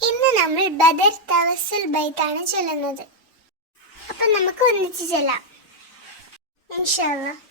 ഇന്ന് നമ്മൾ ബദർ തവസുൽ ബൈത്താണ് ചൊല്ലുന്നത്. അപ്പൊ നമുക്ക് ഒന്നിച്ച് ചൊല്ലാം. ഇൻഷല്ല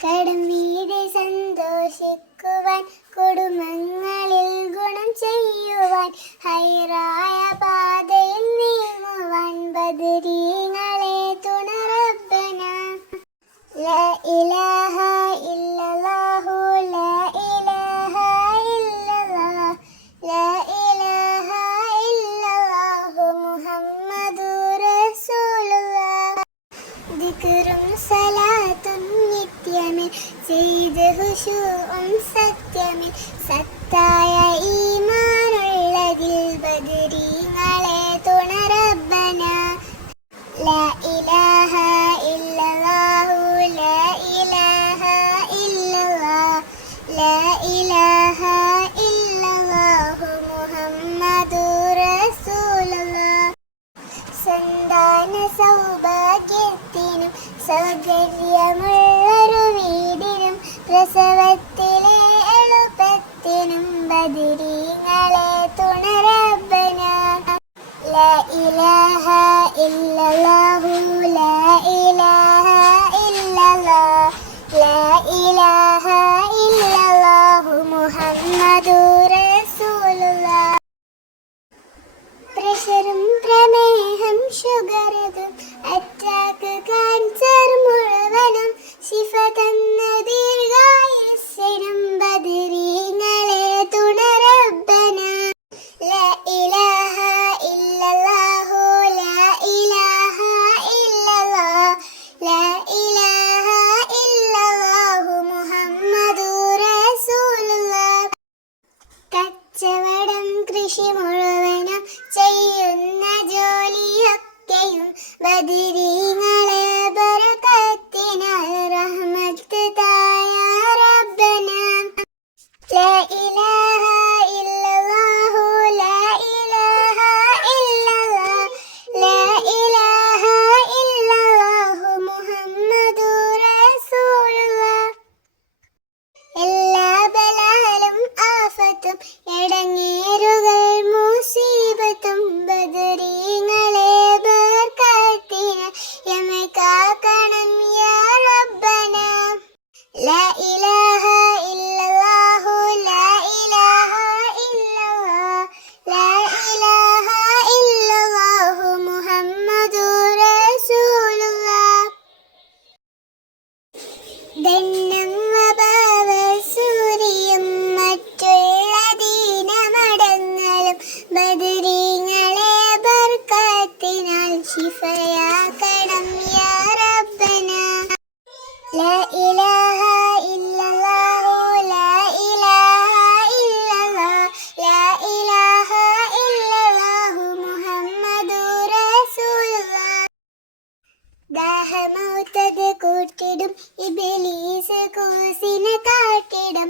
കടം സന്തോഷിക്കുവാൻ കുടുംബങ്ങളിൽ ഗുണം ചെയ്യുവാൻ ഹൈറായ പാതയിൽ നീങ്ങുവാൻ ബദരീങ്ങളെ തുണറബന ല ഇല്ലല്ലാഹു ഇല്ലല്ലാഹ് ഇല്ലല്ലാഹു മുഹമ്മദു ദിക്റും Bonjour, on s'est gagné, s'est പ്രസവത്തിലെ എളുപ്പത്തിനും ബദിരീങ്ങളെ തുണരബന. ല ഇലഹ ഇല്ലല്ലാ. Let it in. ദാഹമൗത്തത് കൂട്ടിടും ഇബിലീസ് കൂസിനെ കാട്ടിടും